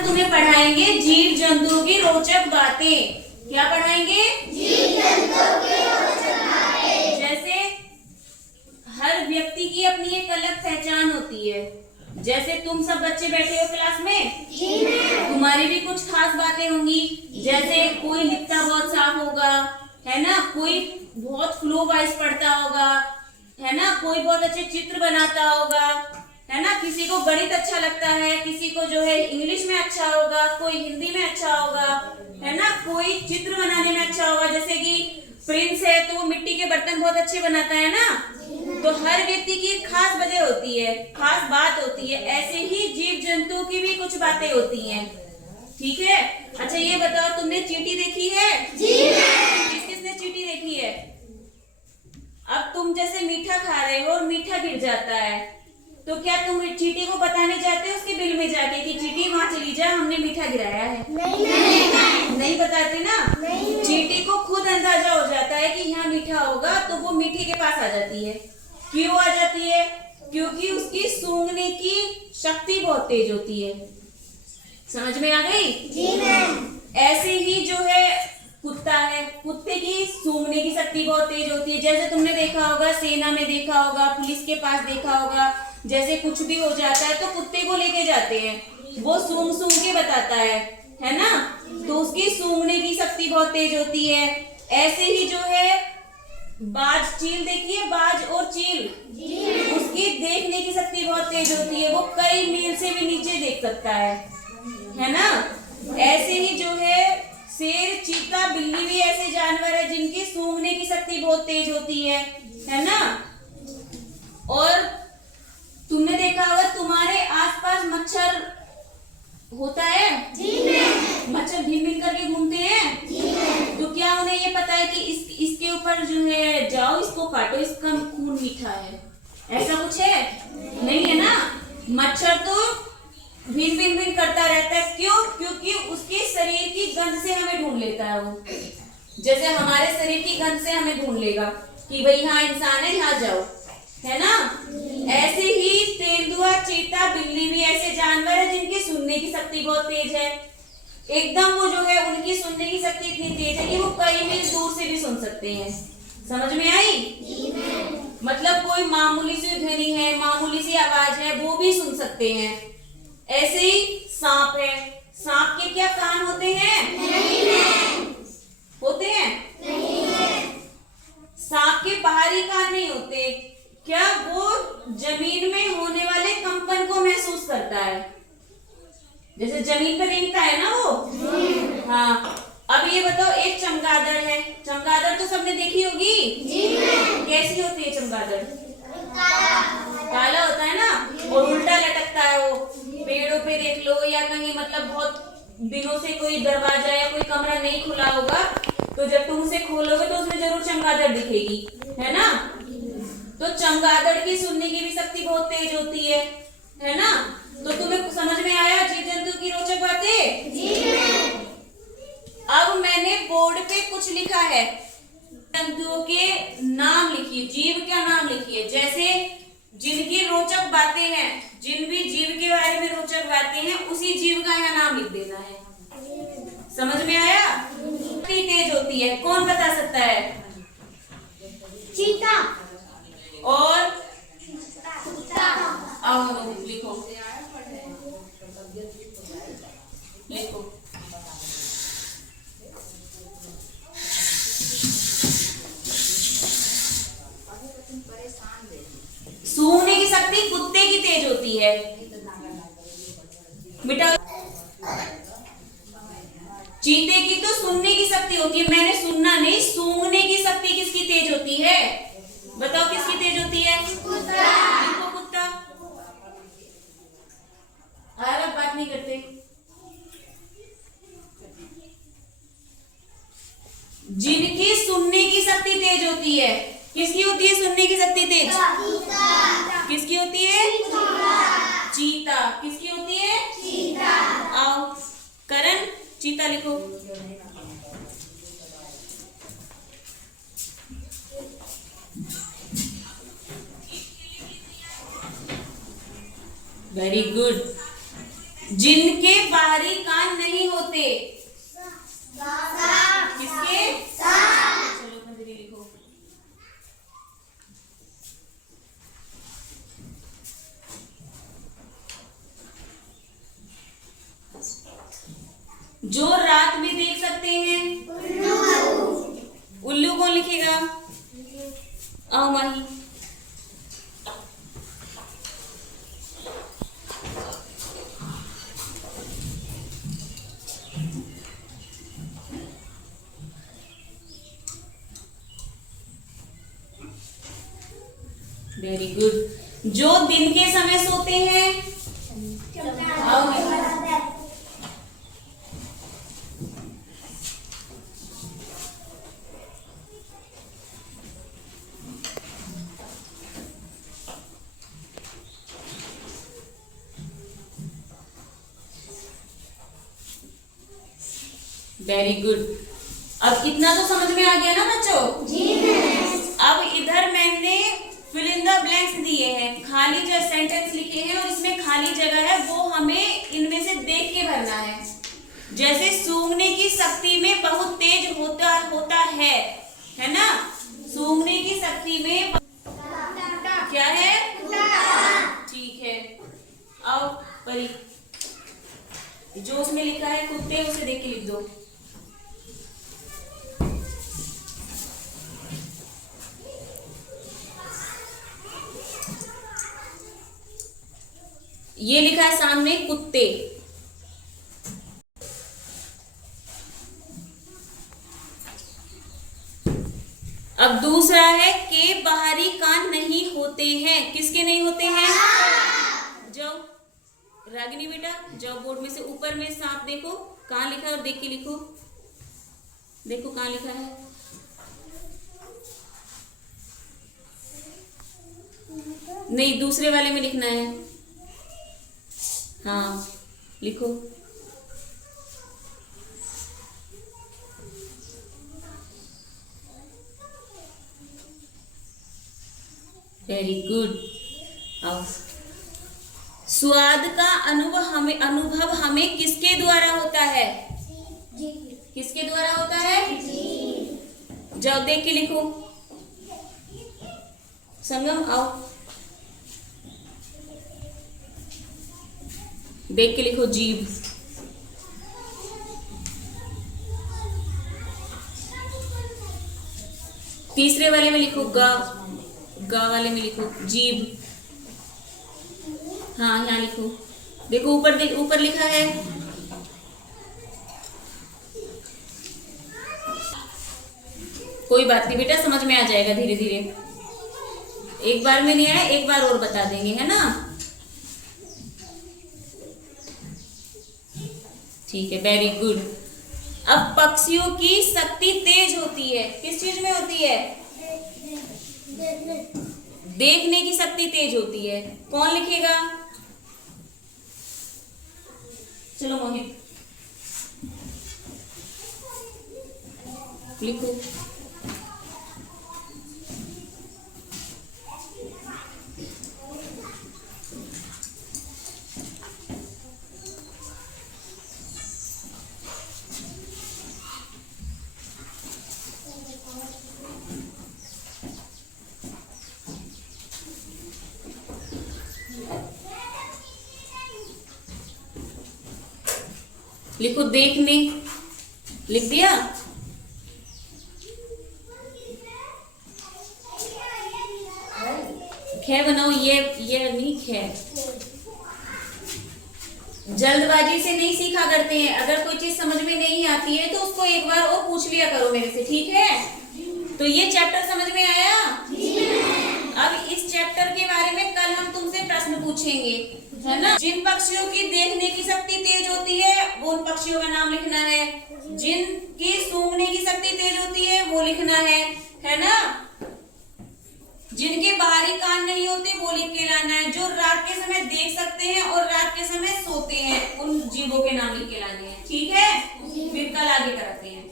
हम तुम्हें पढ़ाएंगे जीव जंतुओं की रोचक बातें। क्या पढ़ाएंगे? जीव जंतुओं की रोचक बातें। जैसे हर व्यक्ति की अपनी एक अलग पहचान होती है। जैसे तुम सब बच्चे बैठे हो क्लास में, तुम्हारी भी कुछ खास बातें होंगी। जैसे कोई लिखता बहुत साफ होगा, है ना, कोई बहुत फ्लो वाइज पढ़ता होगा, है ना, कोई बहुत अच्छे चित्र बनाता होगा, है ना, किसी को गणित अच्छा लगता है, किसी को जो है इंग्लिश में अच्छा होगा, कोई हिंदी में अच्छा होगा, है ना, कोई चित्र बनाने में अच्छा होगा। जैसे कि प्रिंस है तो वो मिट्टी के बर्तन बहुत अच्छे बनाता है ना। तो हर व्यक्ति की एक खास वजह होती है, खास बात होती है। ऐसे ही जीव जंतुओं की भी कुछ बातें होती हैं। ठीक है। अच्छा ये बताओ, तुमने चींटी देखी है? जी मैम। किस किसने चींटी देखी है? अब तुम जैसे मीठा खा रहे हो और मीठा गिर जाता है, तो क्या तुम चींटी को बताने जाते हो उसके बिल में जाके कि चींटी वहां चली जा, हमने मीठा गिराया है? नहीं बताते ना। चींटी को खुद अंदाजा हो जाता है कि यहाँ मीठा होगा, तो वो मीठे के पास आ जाती है। क्यों आ जाती है? क्योंकि उसकी सूंघने की शक्ति बहुत तेज होती है। समझ में आ गई? जी मैम। ऐसे ही जो है कुत्ता है, कुत्ते की सूंघने की शक्ति बहुत तेज होती है। जैसे तुमने देखा होगा, सेना में देखा होगा, पुलिस के पास देखा होगा, जैसे कुछ भी हो जाता है तो कुत्ते को लेके जाते हैं, वो सूंघ सूंघ के बताता है ना। तो उसकी सूंघने की शक्ति बहुत तेज होती है। ऐसे ही जो है बाज, चील देखिए, बाज और चील, उसकी देखने की शक्ति बहुत तेज होती है, वो कई मील से भी नीचे देख सकता है ना। ऐसे ही जो है शेर, चीता, बिल्ली भी ऐसे जानवर है जिनकी सूंघने की शक्ति बहुत तेज होती है ना। और तुमने देखा होगा तुम्हारे आसपास मच्छर होता है? मच्छर भिन भिन करके घूमते हैं। तो क्या उन्हें ये पता है कि इसके ऊपर जो है जाओ, इसको काटो, इसका खून मीठा है? ऐसा कुछ है? नहीं है ना। मच्छर तो भिन भिन भिन करता रहता है। क्यों? क्योंकि उसके शरीर की गंध से हमें ढूंढ लेता है वो। जैसे हमारे शरीर की गंध से हमें ढूंढ लेगा कि भाई यहाँ इंसान है, यहाँ जाओ, है ना। ऐसे ही तेंदुआ, चीता, बिल्ली भी ऐसे जानवर है जिनकी सुनने की शक्ति बहुत तेज है। एकदम वो जो है उनकी सुनने की शक्ति इतनी तेज है कि वो कई मील दूर से भी सुन सकते हैं। समझ में आई? मतलब कोई मामूली सी ध्वनि है, मामूली सी आवाज है, वो भी सुन सकते हैं। ऐसे ही सांप है, सांप के क्या कान होते हैं? होते हैं? सांप के बाहरी कान नहीं होते। क्या वो जमीन में होने वाले कंपन को महसूस करता है? जैसे जमीन पर रेंगता है ना वो। हाँ। अब ये बताओ, एक चमगादड़ है। चमगादड़ तो सबने देखी होगी। कैसी होती है चमगादड़? काला होता है ना, और उल्टा लटकता है वो। पेड़ों पे देख लो या कहीं, मतलब बहुत दिनों से कोई दरवाजा या कोई कमरा नहीं खुला होगा, तो जब तुम उसे खोलोगे तो उसमें जरूर चमगादड़ दिखेगी, है ना। तो चमगादड़ की सुनने की भी शक्ति बहुत तेज होती है ना। तो तुम्हें समझ में आया जीव जंतु की रोचक बातें? अब मैंने बोर्ड पे कुछ लिखा है, जंतुओं के नाम लिखिए, जीव का नाम लिखिए। जैसे जिनकी रोचक बातें हैं, जिन भी जीव के बारे में रोचक बातें हैं, उसी जीव का यहाँ नाम लिख देना है। समझ में आया? कितनी तेज होती है, कौन बता सकता है? चीता और कुत्ता। आओ लिखो, लिखो। सूंघने की शक्ति कुत्ते की तेज होती है बेटा। चीते की तो सुनने की शक्ति होती है। मैंने सुनना नहीं, सूंघने की शक्ति किसकी तेज होती है? बताओ किसकी तेज होती है? कुत्ता। लिखो कुत्ता। अलग बात नहीं करते। जिनकी सुनने की शक्ति तेज होती है, किसकी होती है सुनने की शक्ति तेज? किसकी होती है? चीता। किसकी होती है? आओ करण, चीता लिखो। Very good. जिनके बाहरी कान नहीं होते। किसके? चलो धीरे लिखो। जो रात में देख सकते हैं। उल्लू कौन लिखेगा? आओ माही। Very good. जो दिन के समय सोते हैं। आओ वेरी गुड। अब इतना तो समझ में आ गया ना बच्चों? जी अब इधर मैंने फिल इन द ब्लैंक्स दिए हैं, खाली जो सेंटेंस लिखे हैं और इसमें खाली जगह है वो हमें इनमें से देख के भरना है। जैसे सूंघने की शक्ति में बहुत तेज होता है ना? सूंघने की शक्ति में क्या है? ठीक है। आओ परी, जो उसमें लिखा है कुत्ते उसे देख के लिख दो। ये लिखा है सामने कुत्ते। अब दूसरा है के बाहरी कान नहीं होते हैं। किसके नहीं होते हैं? जाओ रागिनी बेटा, जाओ बोर्ड में से ऊपर में सांप देखो कहाँ लिखा है और देख के लिखो। देखो कहाँ लिखा है। नहीं दूसरे वाले में लिखना है। हाँ लिखो। Very good. अब स्वाद का अनुभव हमें किसके द्वारा होता है? किसके द्वारा होता है? जाओ देख के लिखो। संगम आओ देख के लिखो। जीभ। तीसरे वाले में लिखो गा वाले में लिखो जीभ। हाँ यहाँ लिखो। देखो ऊपर लिखा है। कोई बात नहीं बेटा, समझ में आ जाएगा धीरे धीरे। एक बार में नहीं आया, एक बार और बता देंगे, है ना? ठीक है, वेरी गुड। अब पक्षियों की शक्ति तेज होती है। किस चीज में होती है? देखने की शक्ति तेज होती है। कौन लिखेगा? चलो मोहित लिखो। लिखो देखने। लिख दिया? खे बनाओ। ये नहीं खे। जल्दबाजी से नहीं सीखा करते हैं। अगर कोई चीज समझ में नहीं आती है तो उसको एक बार और पूछ लिया करो मेरे से, ठीक है? तो ये चैप्टर समझ में आया? अब इस चैप्टर के बारे में कल हम तुमसे प्रश्न पूछेंगे, है ना? जिन पक्षियों की देखने की शक्ति तेज होती है वो उन पक्षियों का नाम लिखना है। जिनकी सूंघने की शक्ति तेज होती है वो लिखना है ना? जिनके बाहरी कान नहीं होते वो लिख के लाना है। जो रात के समय देख सकते हैं और रात के समय सोते हैं उन जीवों के नाम लिख के लाने हैं, ठीक है? फिर कल आगे कराते हैं।